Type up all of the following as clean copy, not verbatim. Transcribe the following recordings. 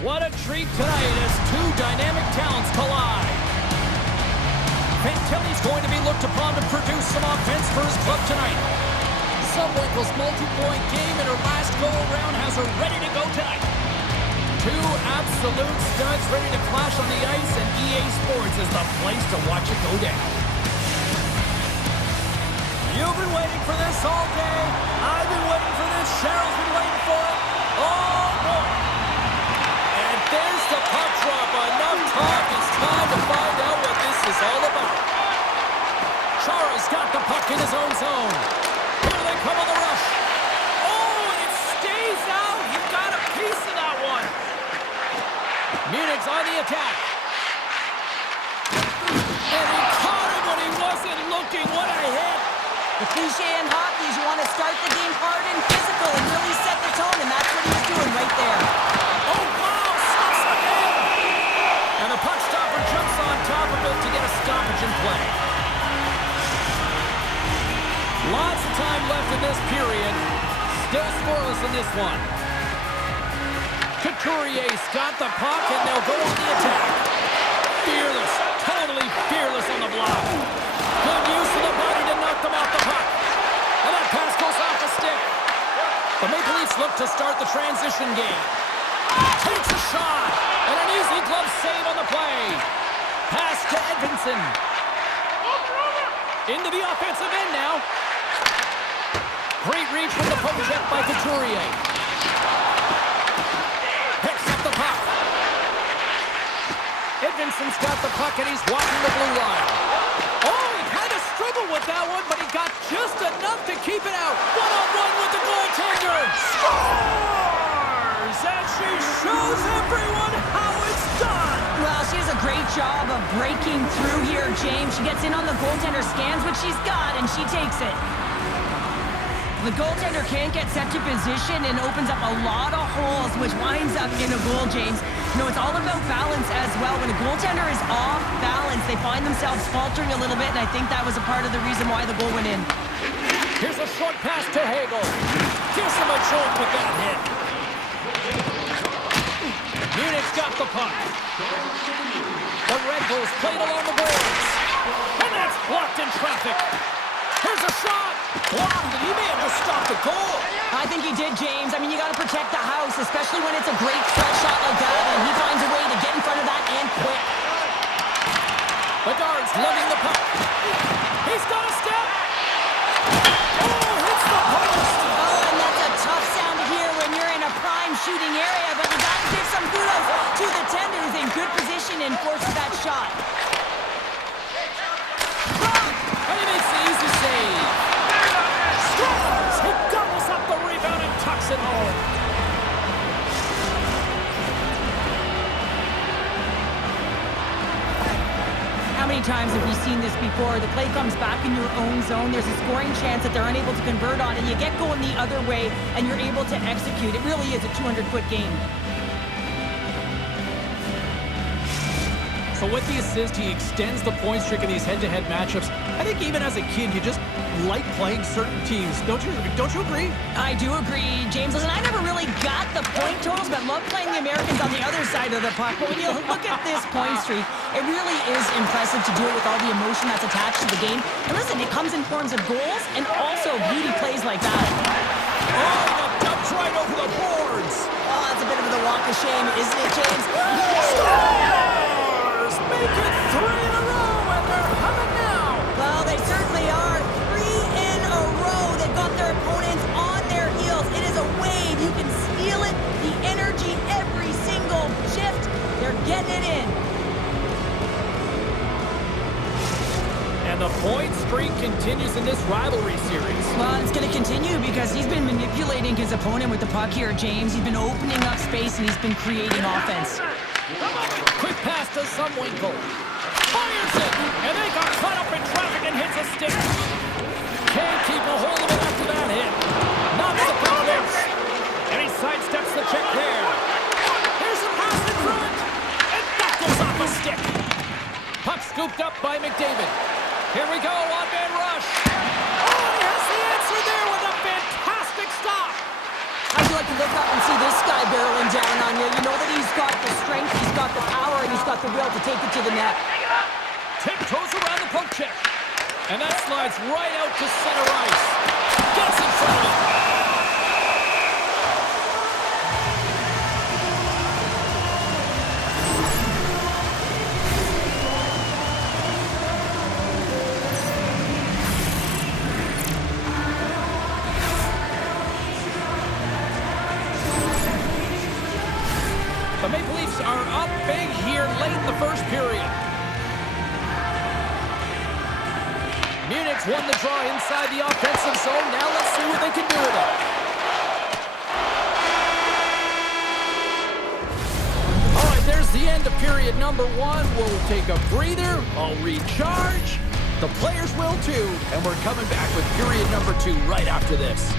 What a treat tonight as two dynamic talents collide. Fantilli's going to be looked upon to produce some offense for his club tonight. Subwinkle's multi-point game in her last go-around has her ready to go tonight. Two absolute studs ready to clash on the ice, and EA Sports is the place to watch it go down. You've been waiting for this all day. I've been waiting for this. Cheryl's been waiting for it. Oh, boy. And there's the puck drop. Enough talk. It's time to find out what this is all about. Chara's got the puck in his own zone. Here they come on the rush. Oh, and it stays out. You got a piece of that one. Munich's on the attack. And he caught him when he wasn't looking. What a hit. The cliche in hockey is you want to start the game hard and physical and really set the tone, and that's what he was doing right there. Oh, wow! Stops the game! And the puck stopper jumps on top of it to get a stoppage in play. Lots of time left in this period. Still scoreless in this one. Couturier's got the puck, and they'll go on the attack. Fearless. Totally fearless on the block. Good use of the body to knock them off the puck. And that pass goes off the stick. The Maple Leafs look to start the transition game. Takes a shot. And an easy glove save on the play. Pass to Edvinsson. Into the offensive end now. Great reach from the poke check by Couturier. Picks up the puck. Edvinsson's got the puck and he's walking the blue line. Oh, he kind of struggled with that one, but he got just enough to keep it out. One-on-one with the goaltender. Scores! And she shows everyone how it's done. Well, she does a great job of breaking through here, James. She gets in on the goaltender, scans what she's got, and she takes it. The goaltender can't get set to position and opens up a lot of holes, which winds up in a goal, James. You know, it's all about balance as well. When a goaltender is off balance, they find themselves faltering a little bit, and I think that was a part of the reason why the goal went in. Here's a short pass to Hagel. Gives him a choke with that hit. Munich's got the puck. The Red Bulls played along the boards. And that's blocked in traffic. Here's a shot. Blocked, and he may have just stopped the goal. I think he did, James. I mean, you got to protect the house, especially when it's a great threat shot like that, and he finds a way to get in front of that and quick. Bedard's lugging the puck. He's got a step. Oh, hits the post. Oh, and that's a tough sound to hear when you're in a prime shooting area, but you got to give some kudos to the tender who's in good position and forces that shot. And he makes the easy save. Scores! He gobbles up the rebound and tucks it home. How many times have we seen this before? The play comes back in your own zone. There's a scoring chance that they're unable to convert on, and you get going the other way, and you're able to execute. It really is a 200-foot game. So with the assist, he extends the point streak in these head-to-head matchups. I think even as a kid, you just like playing certain teams. Don't you agree? I do agree, James. Listen, I never really got the point totals, but love playing the Americans on the other side of the puck. But when you look at this point streak, it really is impressive to do it with all the emotion that's attached to the game. And listen, it comes in forms of goals and also beauty plays like that. Oh, the dump's right over the boards. Oh, that's a bit of the walk of shame, isn't it, James? Make it 3 in a row, and they're humming now. Well, they certainly are. 3 in a row. They've got their opponents on their heels. It is a wave. You can feel it. The energy every single shift. They're getting it in. And the point streak continues in this rivalry series. Well, it's going to continue because he's been manipulating his opponent with the puck here, James. He's been opening up space, and he's been creating offense. Quick pass to Subwinkle. Fires it, and they got caught up in traffic and hits a stick. Can't keep a hold of it after that hit. Knocks the puck loose, and he sidesteps the check there. Here's a pass in front, and that goes off a stick. Puck scooped up by McDavid. Here we go, one-man rush. Oh, he has the answer there with a fantastic stop. How'd you like to look up and see this guy barreling down on you. You know that he's got the strength, he's got the power, and he's got the will to take it to the net. Tiptoes around the poke check. And that slides right out to center ice. Gets in front of it. The Maple Leafs are up big here late in the first period. Munich's won the draw inside the offensive zone. Now let's see what they can do with it. All right, there's the end of period number one. We'll take a breather. I'll recharge. The players will too. And we're coming back with period number two right after this.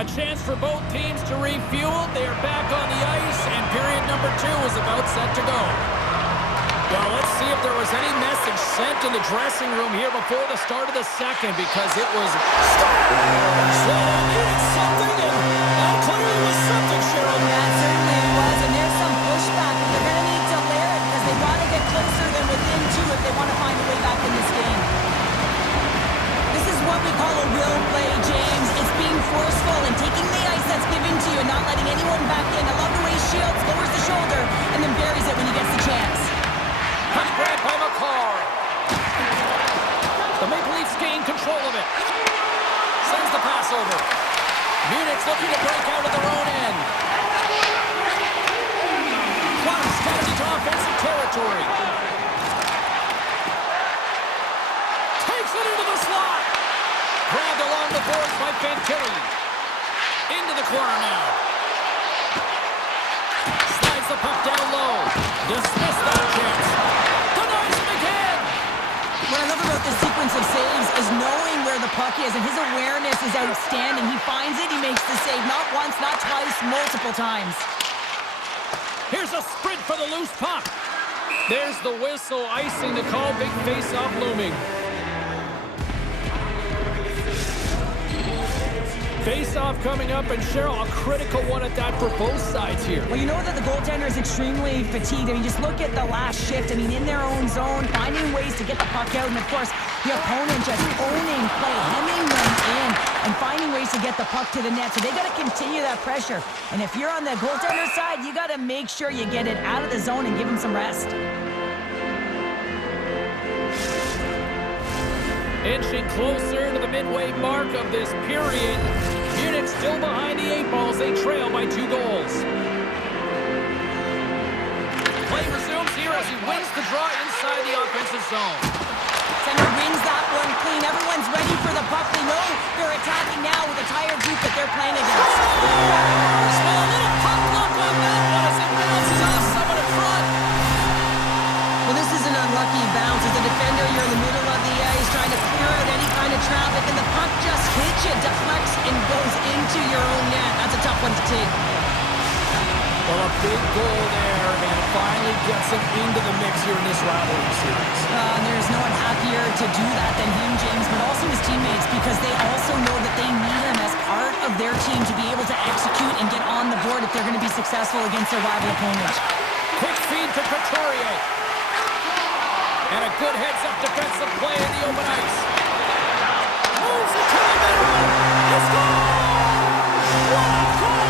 A chance for both teams to refuel. They are back on the ice, and period number two is about set to go. Well, let's see if there was any message sent in the dressing room here before the start of the second, because it was something, and clearly was something, Cheryl. That certainly was, and there's some pushback. They're going to need to layer it because they got to get closer than within two if they want to find a way back in this game. This is what we call a will play, James. It's being forceful and taking the ice that's given to you and not letting anyone back in. I love the way he shields, lowers the shoulder, and then buries it when he gets the chance. Puck grab by McCarr. The Maple Leafs gain control of it. Sends the pass over. Munich's looking to break out of their own end. Clark's got it into offensive territory. Takes it into the slot. Grabbed along the boards by Fantilli. Into the corner now. Slides the puck down low. Dismissed that chance. Denies him again. What I love about this sequence of saves is knowing where the puck is, and his awareness is outstanding. He finds it, he makes the save not once, not twice, multiple times. Here's a sprint for the loose puck. There's the whistle, icing the call, big face-off looming. Face-off coming up, and Cheryl, a critical one at that for both sides here. Well, you know that the goaltender is extremely fatigued. I mean, just look at the last shift. I mean, in their own zone, finding ways to get the puck out, and of course, the opponent just owning play, hemming them in, and finding ways to get the puck to the net. So they got to continue that pressure. And if you're on the goaltender side, you got to make sure you get it out of the zone and give him some rest. Inching closer to the midway mark of this period. Munich still behind the 8 balls. They trail by 2 goals. Play resumes here as he wins the draw inside the offensive zone. Center wins that one clean. Everyone's ready for the puck. They know they're attacking now with a tired group that they're playing against. Well, a little puck luck on that one as it bounces off someone in front. Well, this is an unlucky bounce. As a defender, you're in the middle of the ice trying to clear out any kind of traffic, and the puck just hits you, deflects, and goes into your own net. That's a tough one to take. Well, a big goal there, and finally gets him into the mix here in this rivalry series. There's no one happier to do that than him, James, but also his teammates, because they also know that they need him as part of their team to be able to execute and get on the board if they're going to be successful against their rival opponent. Quick feed to Couturier. And a good heads-up defensive play in the open ice. Moves it to the middle. He scores! What a goal!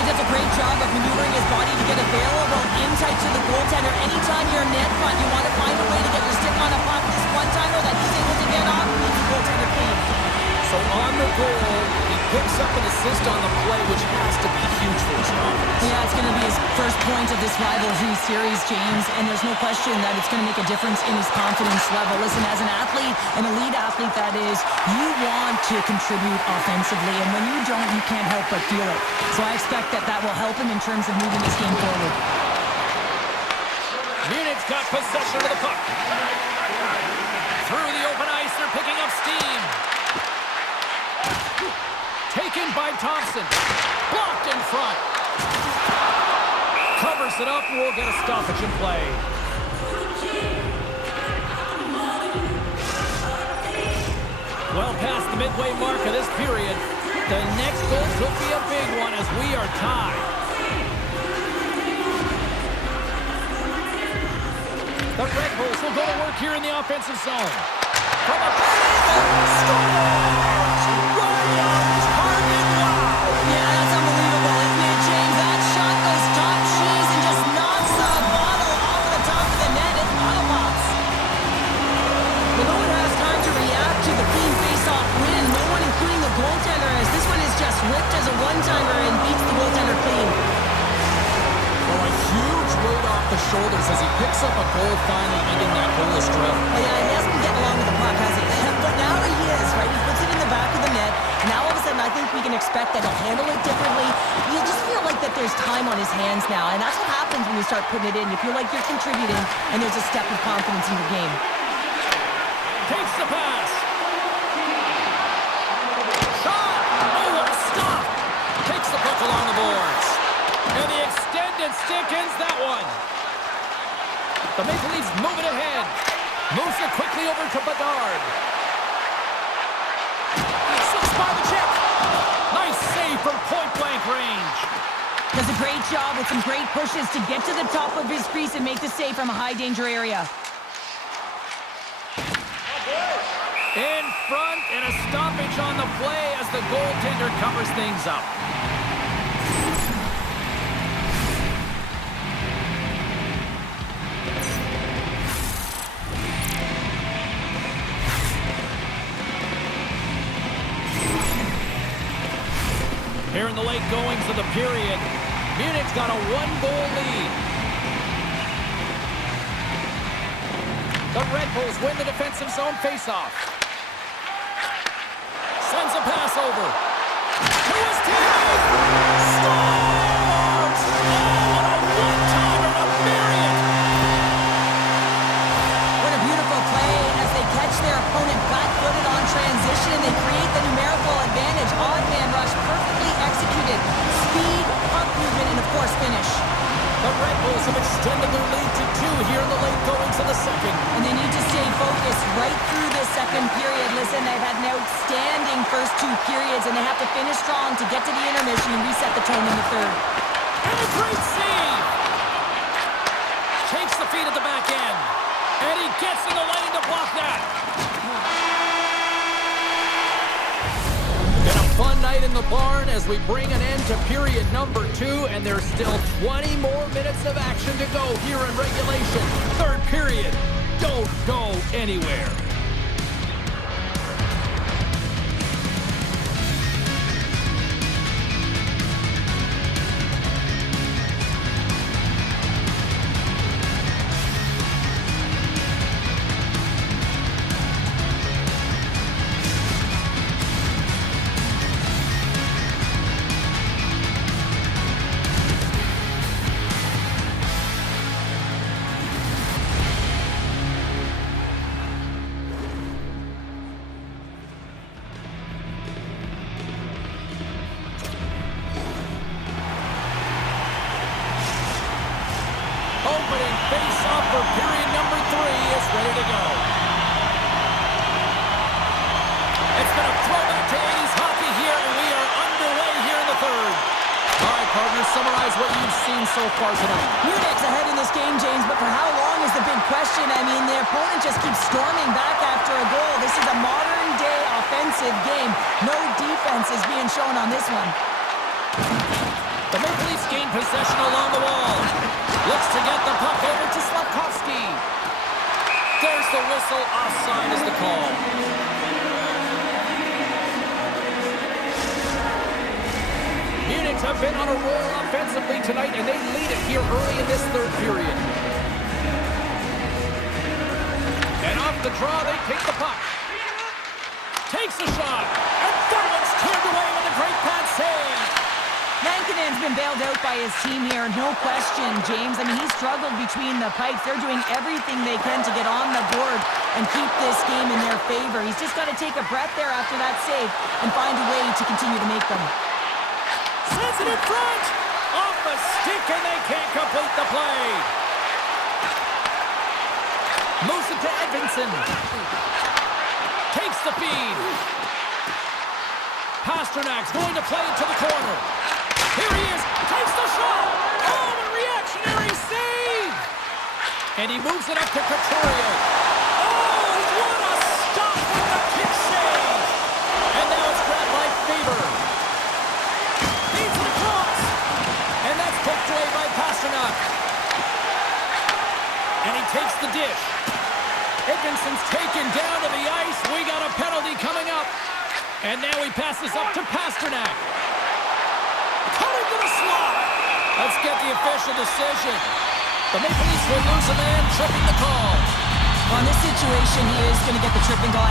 He does a great job of maneuvering his body to get available in tight to the goaltender. Anytime you're net front, you want to find a way to get your stick on a puck. This one-timer that he's able to get off, leaves the goaltender So on the goal, he picks up an assist on the play, which has to be huge for his confidence. Yeah, it's going to be his first point of this rivalry series, James, and there's no question that it's going to make a difference in his confidence level. Listen, as an athlete, an elite athlete that is, you want to contribute offensively, and when you don't, you can't help but feel it. So I expect that that will help him in terms of moving this game forward. Munich's got possession of the puck. Through the open ice, they're picking up steam. Taken by Thompson. Blocked in front. Covers it up, and we'll get a stoppage in play. Well past the midway mark of this period. The next goal could be a big one as we are tied. The Red Bulls will go to work here in the offensive zone. From a scores! Right on target! Wow! Yeah, that's unbelievable, isn't it, James? That shot goes top cheese and just knocks the bottle off the top of the net. It's bottle pops. But no one has time to react to the clean face-off win. No one, including the goaltender, as this one is just ripped as a one-timer and beats the goaltender clean. Oh, a huge weight off the shoulders as he picks up a goal, finally ending that goalless drought. Oh, yeah, he hasn't been getting along with the puck, has he? But now he is, right? He puts it in the back of the net. Now all of a sudden, I think we can expect that he'll handle it differently. You just feel like that there's time on his hands now, and that's what happens when you start putting it in. You feel like you're contributing, and there's a step of confidence in your game. Takes the pass. Shot! Oh, what a stop! Takes the puck along the boards. And the extended stick ends that one. The Maple Leafs move it ahead. Moves it quickly over to Bedard. Slips by the check. Nice save from point-blank range. Does a great job with some great pushes to get to the top of his crease and make the save from a high-danger area. In front, and a stoppage on the play as the goaltender covers things up. Here in the late goings of the period, Munich's got a one-goal lead. The Red Bulls win the defensive zone faceoff. Sends a pass over. To his teammate. Scores! Oh, what a one-timer to bury it! What a beautiful play as they catch their opponent flat-footed on transition and they create the numerical advantage. Odd man rush, perfectly executed. Speed, puck movement, and of course finish. The Red Bulls have extended their lead to 2 here in the late goings of the second. And they need to stay focused right through this second period. Listen, they've had an outstanding first 2 periods, and they have to finish strong to get to the intermission and reset the tone in the third. And a great save! Takes the feed at the back end. And he gets in the lane to block that. Been a fun night in the barn as we bring an end to period number 2, and there's still 20 more minutes of action to go here in regulation. Third period. Don't go anywhere. Opening face-off for period number 3 is ready to go. It's been a throwback to 80s hockey here, and we are underway here in the third. All right, partners, summarize what you've seen so far tonight. Munich's ahead in this game, James, but for how long is the big question. I mean, the opponent just keeps storming back after a goal. This is a modern-day offensive game. No defense is being shown on this one. The Maple Leafs gain possession along the wall. Looks to get the puck over to Slavkovsky. There's the whistle. Offside is the call. Goalies have been on a roll offensively tonight, and they lead it here early in this third period. And off the draw, they take the puck. Takes a shot, and that one's turned away with a great pass save. Lankinen's been bailed out by his team here, no question, James. I mean, he struggled between the pipes. They're doing everything they can to get on the board and keep this game in their favor. He's just got to take a breath there after that save and find a way to continue to make them. Sends it in front! Off the stick, and they can't complete the play. Moves it to Edvinsson. Takes the feed. Pasternak's going to play it to the corner. Here he is. Takes the shot. Oh, a reactionary save. And he moves it up to Couturier. Oh, what a stop with the kick save. And now it's grabbed by Faber. Feeds it across. And that's poked away by Pasternak. And he takes the dish. Edvinson's taken down to the ice. We got a penalty coming up. And now he passes up to Pasternak. Coming to the slot. Let's get the official decision. The Maple Leafs will lose a man, tripping the call. Well, in this situation, he is going to get the tripping call.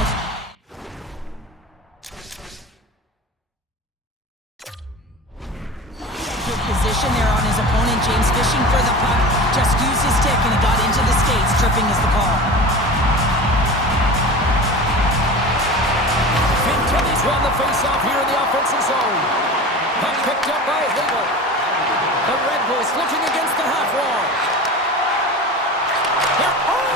Good position there on his opponent. James fishing for the puck. Just used his stick, and he got into the skates. Tripping is the call. He's won the face-off here in the offensive zone. Puck picked up by Hagel. The Red Bulls looking against the half wall.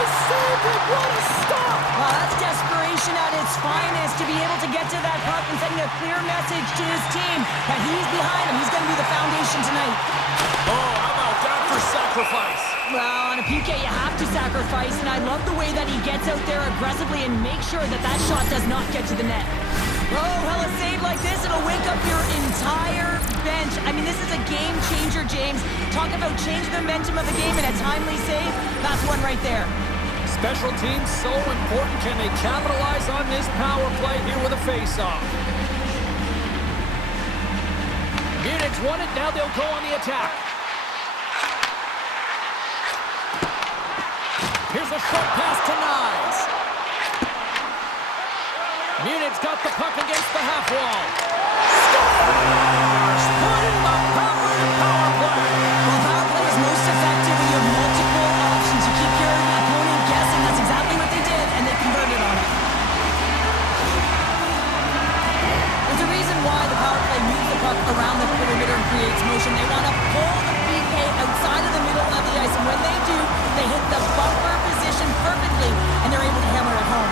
Saved it! What a stop! Well, that's desperation at its finest to be able to get to that puck and sending a clear message to his team that he's behind him. He's going to be the foundation tonight. Oh, how about that for sacrifice? Well, on a PK, you have to sacrifice, and I love the way that he gets out there aggressively and makes sure that that shot does not get to the net. Oh, hell, a save like this, it'll wake up your entire bench. I mean, this is a game changer, James. Talk about change the momentum of the game in a timely save. That's one right there. Special teams so important. Can they capitalize on this power play here with a face-off? Munich's won it. Now they'll go on the attack. Here's a short pass to Nyes. Munich's got the puck against the half wall. Scores! Putting the power in power play. Well, power play is most effective when you have multiple options. You keep your opponent guessing. That's exactly what they did, and they converted on it. There's a reason why the power play moves the puck around the perimeter and creates motion. They want to pull the PK outside of the middle of the ice, and when they do, they hit the bumper position perfectly, and they're able to hammer it home.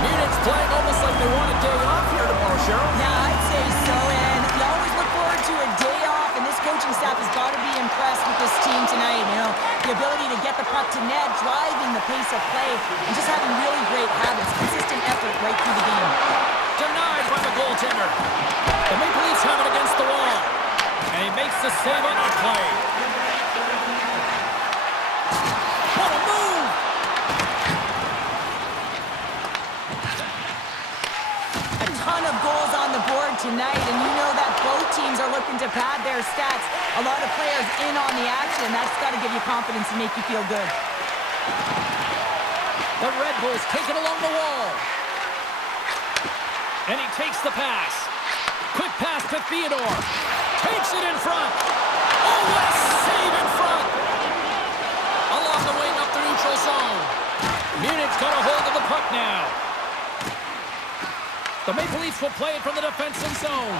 Munich's playing almost like they want a day off here tomorrow, Cheryl. Yeah, I'd say so, and you always look forward to a day off, and this coaching staff has got to be impressed with this team tonight. You know, the ability to get the puck to net, driving the pace of play, and just having really great habits, consistent effort right through the game. Denied by the goaltender. The Maple Leafs have it against the wall, and he makes the save on that play. What a move! Of goals on the board tonight, and you know that both teams are looking to pad their stats. A lot of players in on the action. That's got to give you confidence and make you feel good. The Red Bulls take it along the wall. And he takes the pass. Quick pass to Theodore. Takes it in front. Oh, what a save in front. Along the wing up the neutral zone. Munich's got a hold of the puck now. The Maple Leafs will play it from the defensive zone.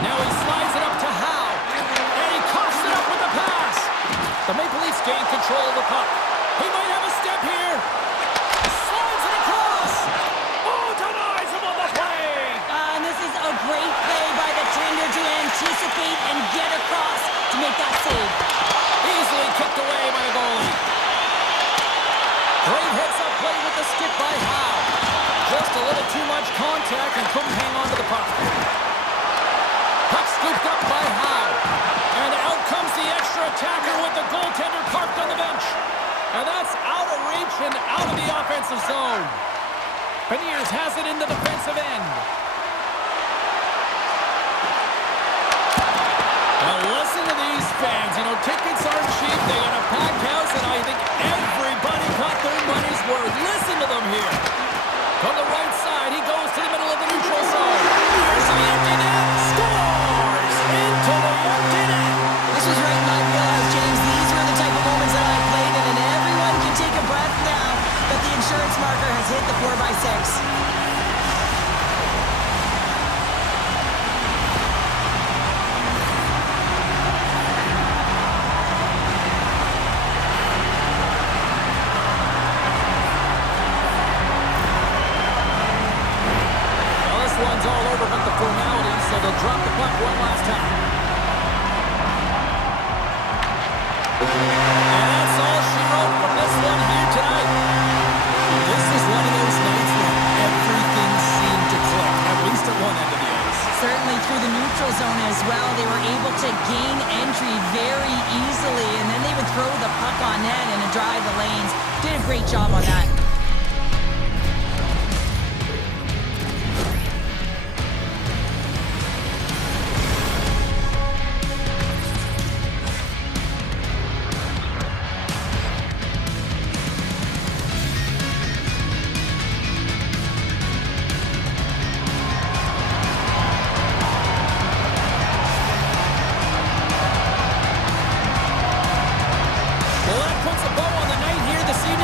Now he slides it up to Howe. And he coughs it up with the pass. The Maple Leafs gain control of the puck. He might have a step here. Slides it across. Oh, denies him on the play. And this is a great play by the tender to anticipate and get across to make that save. Easily kicked away by the goalie. Great heads-up play with the stick by Howe. Just a little too much contact and couldn't hang on to the puck. Puck scooped up by Howe. And out comes the extra attacker with the goaltender parked on the bench. And that's out of reach and out of the offensive zone. Beniers has it in the defensive end. fans. You know, tickets aren't cheap. They got a packed house, and I think everybody got their money's worth. Listen to them here. From the right side, he goes to the middle of the neutral zone. Here's the empty net. Scores into the empty net. This was right in my wheelhouse, James. These were the type of moments that I played in, and everyone can take a breath now that the insurance marker has hit the 4x6. One's all over but the formalities, so they'll drop the puck one last time. And that's all she wrote from this one here tonight. This is one of those nights when everything seemed to click, at least at one end of the ice. Certainly through the neutral zone as well. They were able to gain entry very easily, and then they would throw the puck on net and drive the lanes. Did a great job on that.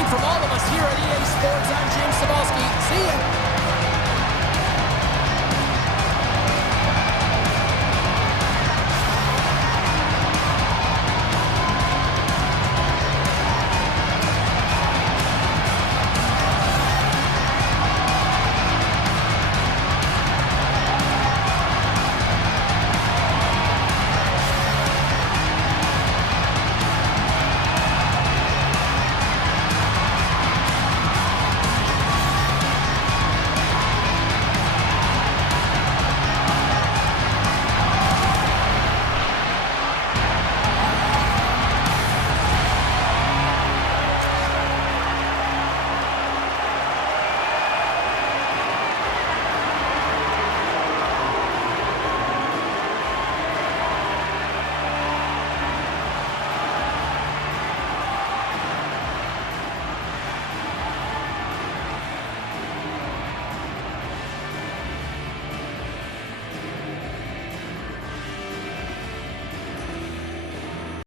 From all of us here at EA Sports, I'm James Cebulski. See ya.